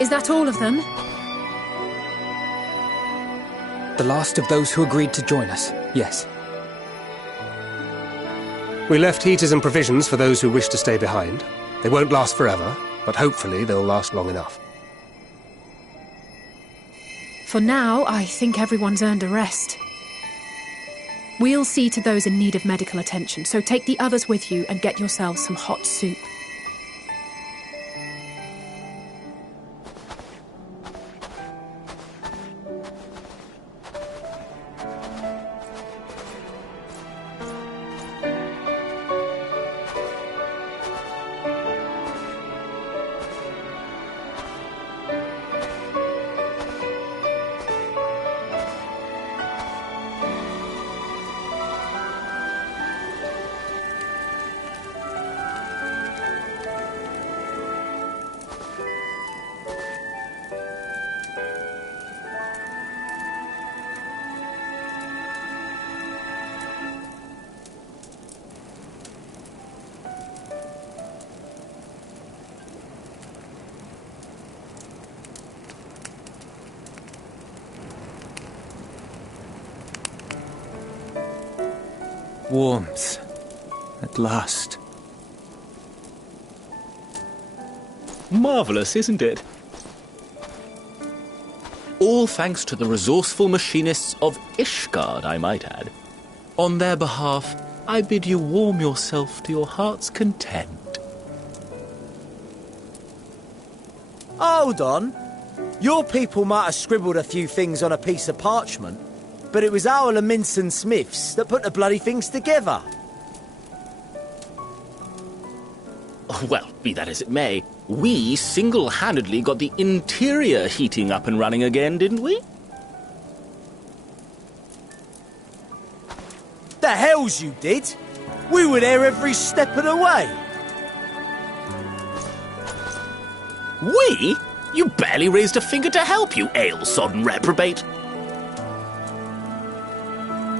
Is that all of them? The last of those who agreed to join us, yes. We left heaters and provisions for those who wish to stay behind. They won't last forever, but hopefully they'll last long enough. For now, I think everyone's earned a rest. We'll see to those in need of medical attention, so take the others with you and get yourselves some hot soup. Warmth. At last. Marvellous, isn't it? All thanks to the resourceful machinists of Ishgard, I might add. On their behalf, I bid you warm yourself to your heart's content. Hold on. Your people might have scribbled a few things on a piece of parchment, but it was our Minson Smiths that put the bloody things together. Well, be that as it may, we single-handedly got the interior heating up and running again, didn't we? The hells you did! We were there every step of the way. We? You barely raised a finger to help, you ale-sodden reprobate.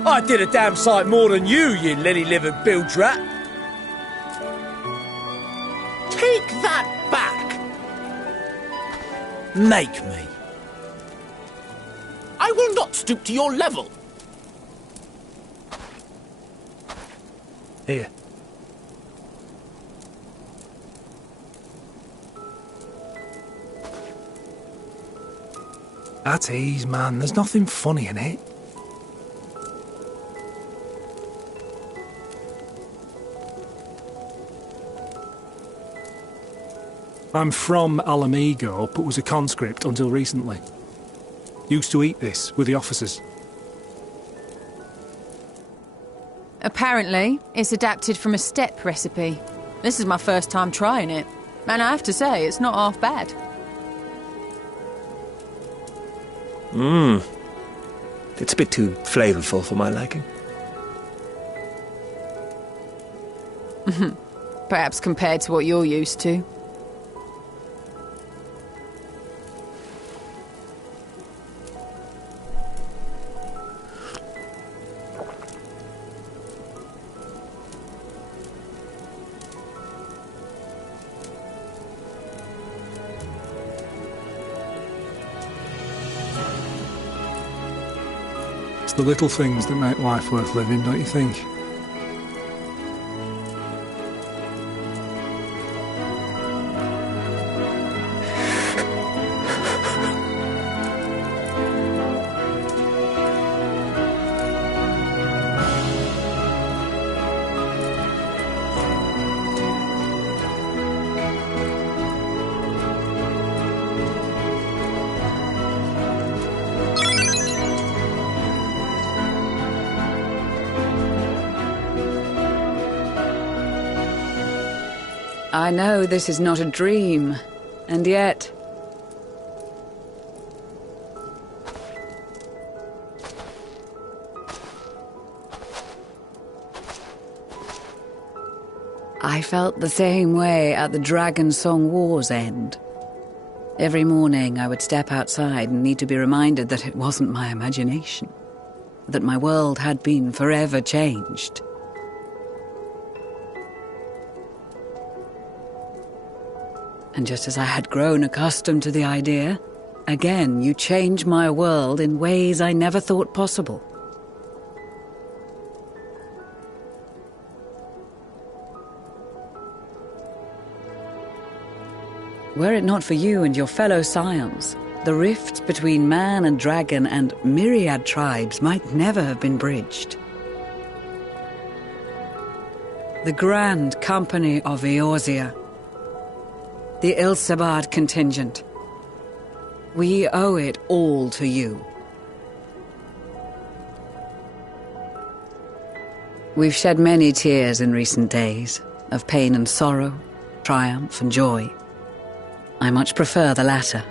I did a damn sight more than you lily-livered bilge rat. Take that back! Make me. I will not stoop to your level. Here. At ease, man. There's nothing funny in it. I'm from Alamigo, but was a conscript until recently. Used to eat this with the officers. Apparently, it's adapted from a steppe recipe. This is my first time trying it, and I have to say, it's not half bad. It's a bit too flavourful for my liking. Perhaps compared to what you're used to. It's the little things that make life worth living, don't you think? I know this is not a dream, and yet... I felt the same way at the Dragon Song War's end. Every morning I would step outside and need to be reminded that it wasn't my imagination, that my world had been forever changed. And just as I had grown accustomed to the idea, again you change my world in ways I never thought possible. Were it not for you and your fellow scions, the rifts between man and dragon and myriad tribes might never have been bridged. The Grand Company of Eorzea, the Ilsabard contingent. We owe it all to you. We've shed many tears in recent days, of pain and sorrow, triumph and joy. I much prefer the latter.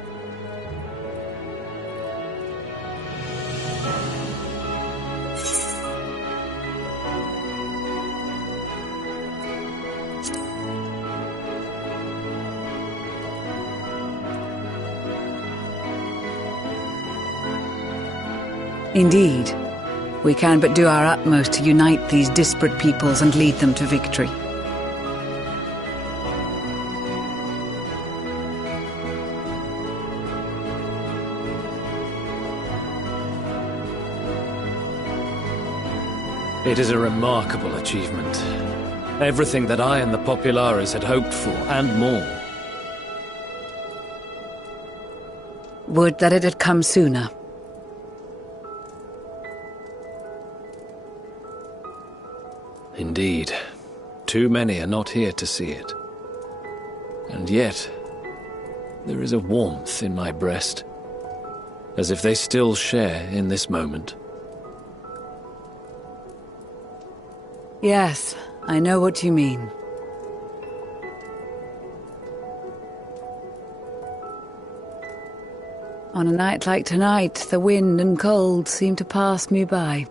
Indeed, we can but do our utmost to unite these disparate peoples and lead them to victory. It is a remarkable achievement. Everything that I and the Populares had hoped for, and more. Would that it had come sooner. Indeed. Too many are not here to see it. And yet, there is a warmth in my breast, as if they still share in this moment. Yes, I know what you mean. On a night like tonight, the wind and cold seem to pass me by.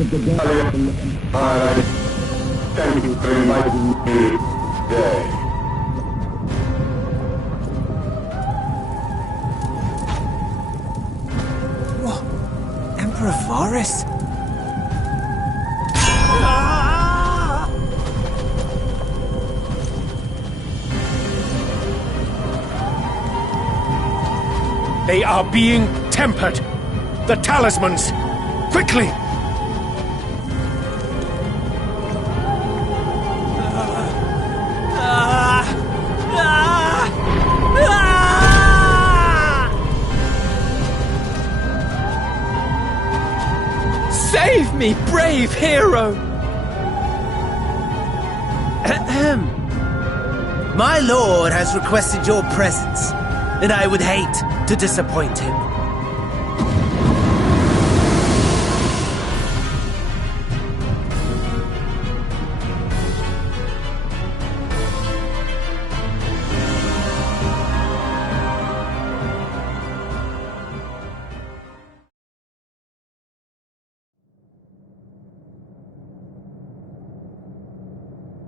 of the Valiant, I thank you for inviting me today. What? Emperor Varus? They are being tempered. The talismans! Quickly! Save me, brave hero! My lord has requested your presence, and I would hate to disappoint him.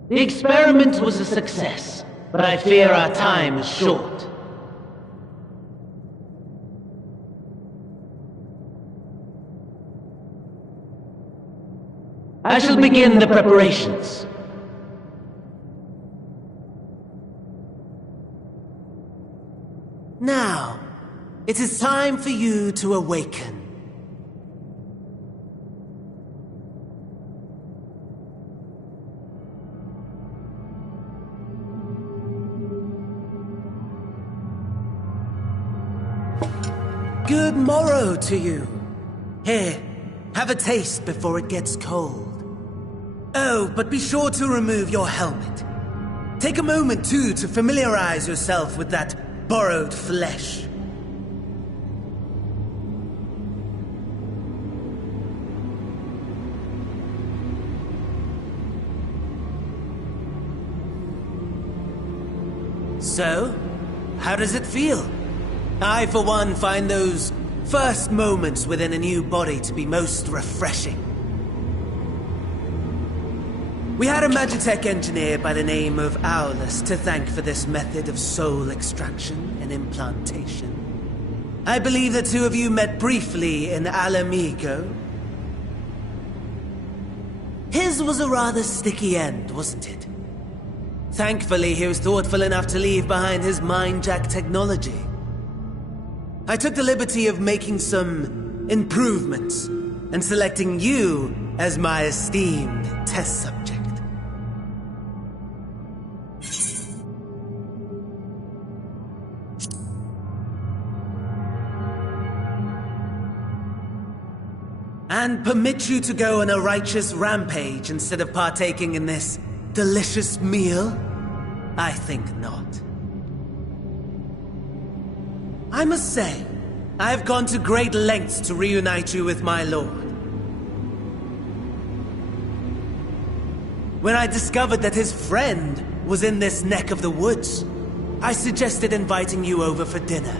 The experiment was a success, but I fear our time is short. I shall begin the preparations. Now, it is time for you to awaken. Good morrow to you. Here, have a taste before it gets cold. Oh, but be sure to remove your helmet. Take a moment, too, to familiarize yourself with that borrowed flesh. So, how does it feel? I, for one, find those first moments within a new body to be most refreshing. We had a Magitech engineer by the name of Aulus to thank for this method of soul extraction and implantation. I believe the two of you met briefly in Alamigo. His was a rather sticky end, wasn't it? Thankfully, he was thoughtful enough to leave behind his mind-jack technology. I took the liberty of making some improvements and selecting you as my esteemed test subject. And permit you to go on a righteous rampage instead of partaking in this delicious meal? I think not. I must say, I have gone to great lengths to reunite you with my lord. When I discovered that his friend was in this neck of the woods, I suggested inviting you over for dinner.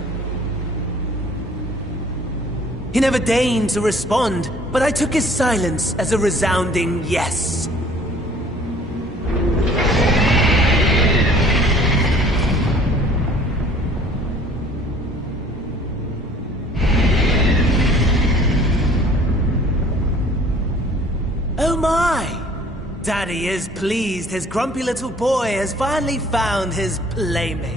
He never deigned to respond, but I took his silence as a resounding yes. Oh my! Daddy is pleased his grumpy little boy has finally found his playmate.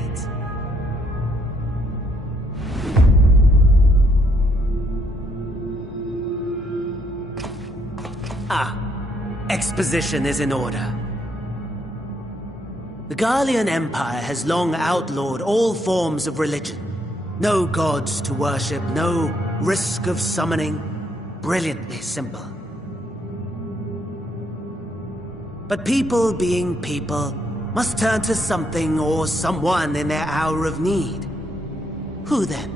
Exposition is in order. The Garlean Empire has long outlawed all forms of religion. No gods to worship, no risk of summoning. Brilliantly simple. But people being people must turn to something or someone in their hour of need. Who then?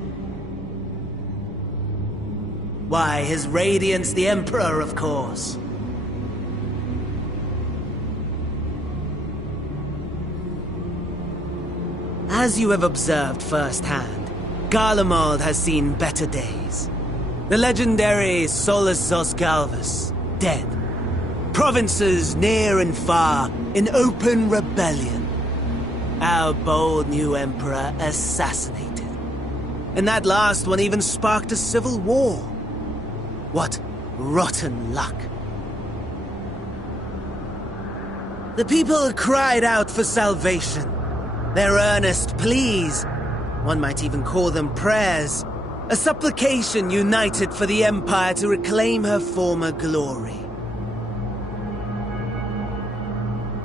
Why, His Radiance the Emperor, of course. As you have observed firsthand, Garlemald has seen better days. The legendary Solus Galvus, dead. Provinces near and far in open rebellion. Our bold new emperor assassinated. And that last one even sparked a civil war. What rotten luck. The people cried out for salvation. Their earnest pleas, one might even call them prayers, a supplication united for the Empire to reclaim her former glory.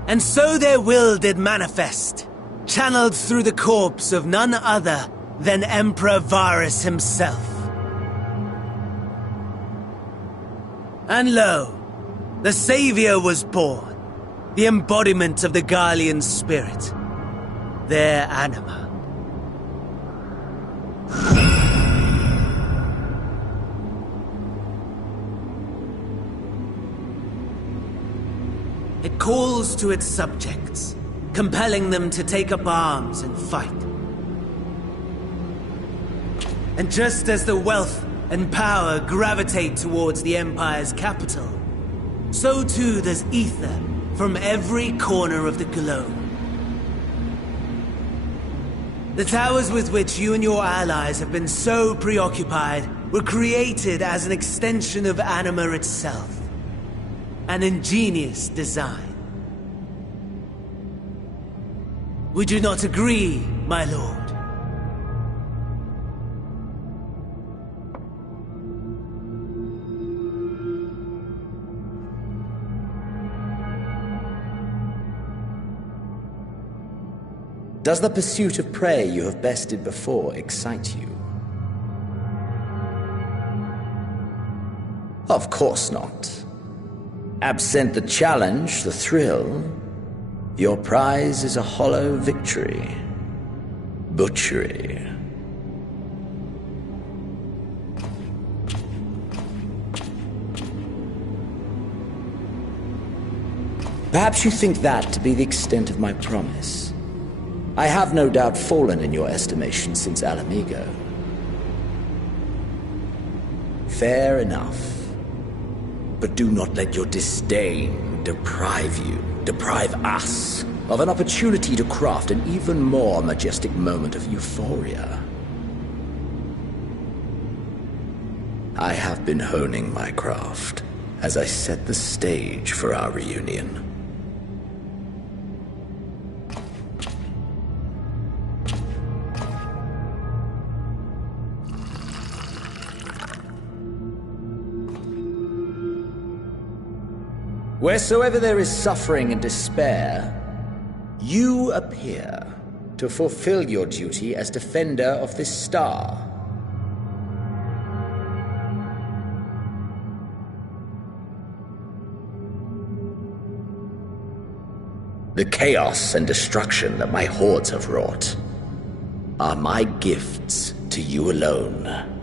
And so their will did manifest, channeled through the corpse of none other than Emperor Varus himself. And lo, the Savior was born, the embodiment of the Garlean spirit. Their anima. It calls to its subjects, compelling them to take up arms and fight. And just as the wealth and power gravitate towards the Empire's capital, so too does ether from every corner of the globe. The towers with which you and your allies have been so preoccupied were created as an extension of Anima itself. An ingenious design. Would you not agree, my lord? Does the pursuit of prey you have bested before excite you? Of course not. Absent the challenge, the thrill, your prize is a hollow victory. Butchery. Perhaps you think that to be the extent of my promise. I have no doubt fallen in your estimation since Alamigo. Fair enough. But do not let your disdain deprive us, of an opportunity to craft an even more majestic moment of euphoria. I have been honing my craft as I set the stage for our reunion. Wheresoever there is suffering and despair, you appear to fulfill your duty as defender of this star. The chaos and destruction that my hordes have wrought are my gifts to you alone.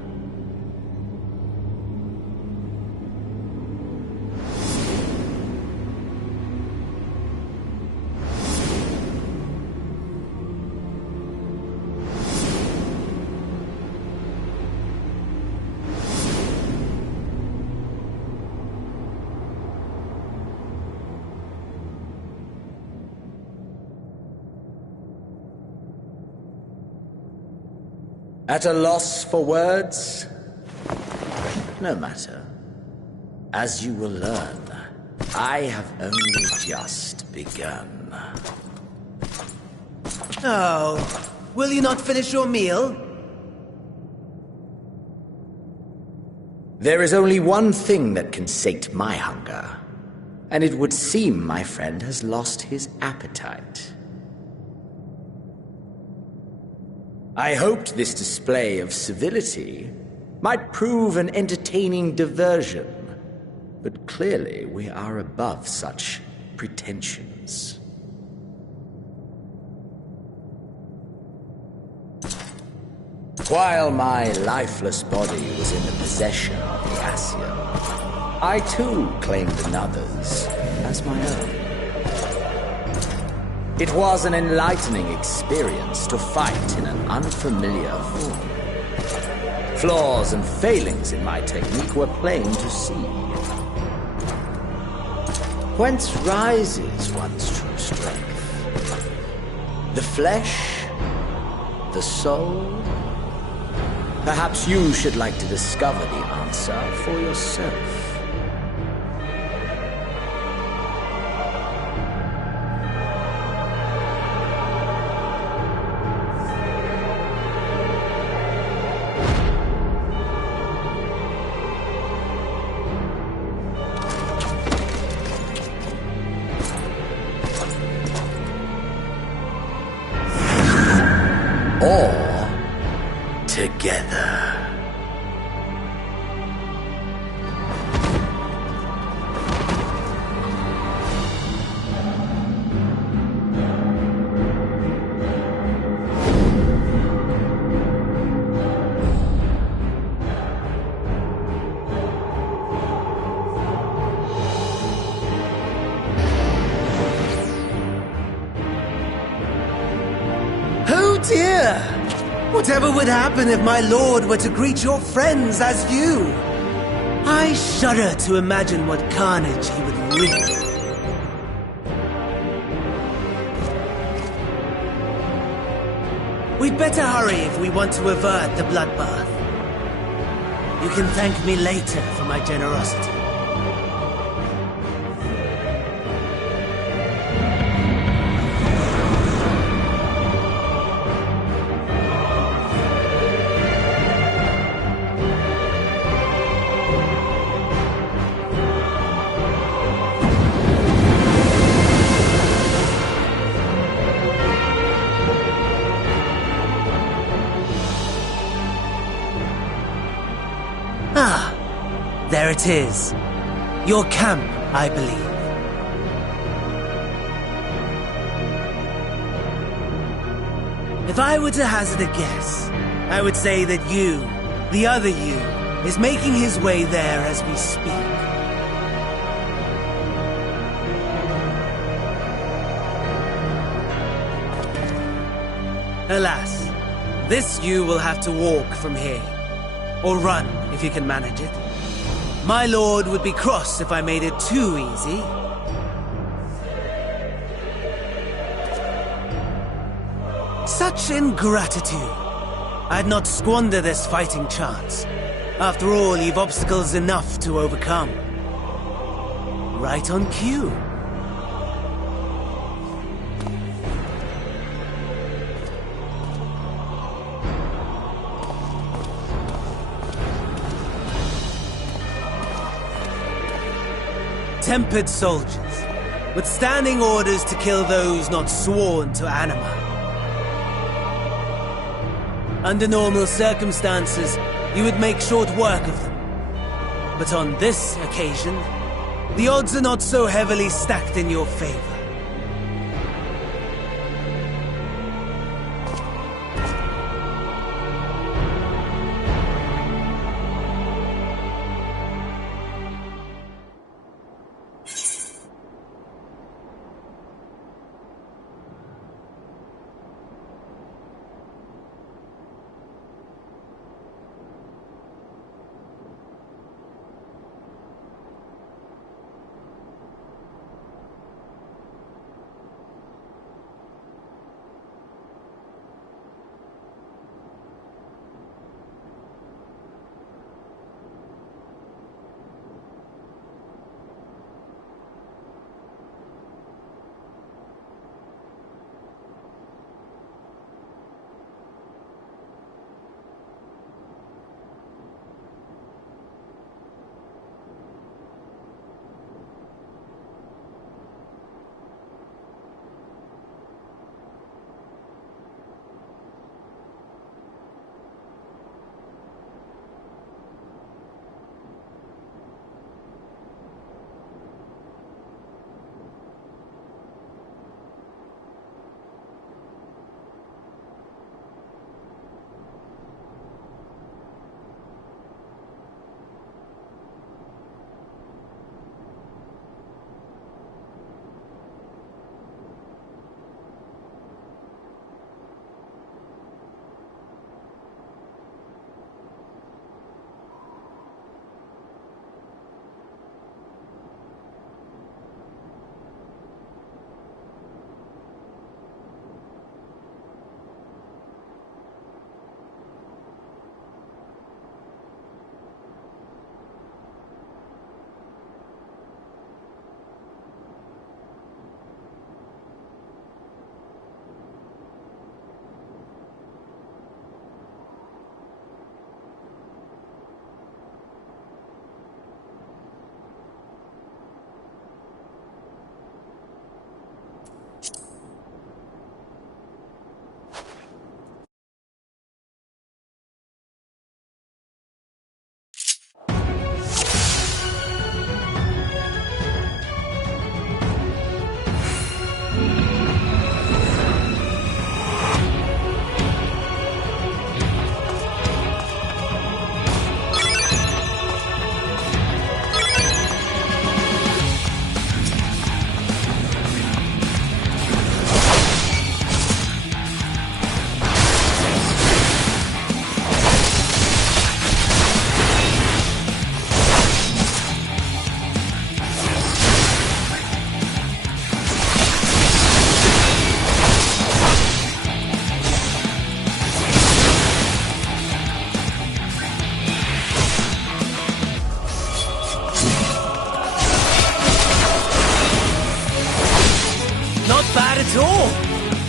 At a loss for words? No matter. As you will learn, I have only just begun. Oh, will you not finish your meal? There is only one thing that can sate my hunger, and it would seem my friend has lost his appetite. I hoped this display of civility might prove an entertaining diversion, but clearly we are above such pretensions. While my lifeless body was in the possession of the Ascian, I too claimed another's as my own. It was an enlightening experience to fight in an unfamiliar form. Flaws and failings in my technique were plain to see. Whence rises one's true strength? The flesh? The soul? Perhaps you should like to discover the answer for yourself. Together. Oh dear! Whatever would happen if my lord were to greet your friends as you? I shudder to imagine what carnage he would wreak. We'd better hurry if we want to avert the bloodbath. You can thank me later for my generosity. There it is. Your camp, I believe. If I were to hazard a guess, I would say that you, the other you, is making his way there as we speak. Alas, this you will have to walk from here. Or run, if you can manage it. My lord would be cross if I made it too easy. Such ingratitude. I'd not squander this fighting chance. After all, you've obstacles enough to overcome. Right on cue. Tempered soldiers, with standing orders to kill those not sworn to Anima. Under normal circumstances, you would make short work of them. But on this occasion, the odds are not so heavily stacked in your favor.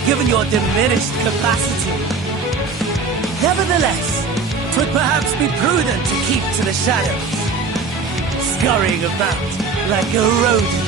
Given your diminished capacity. Nevertheless, 'twould perhaps be prudent to keep to the shadows, scurrying about like a rodent.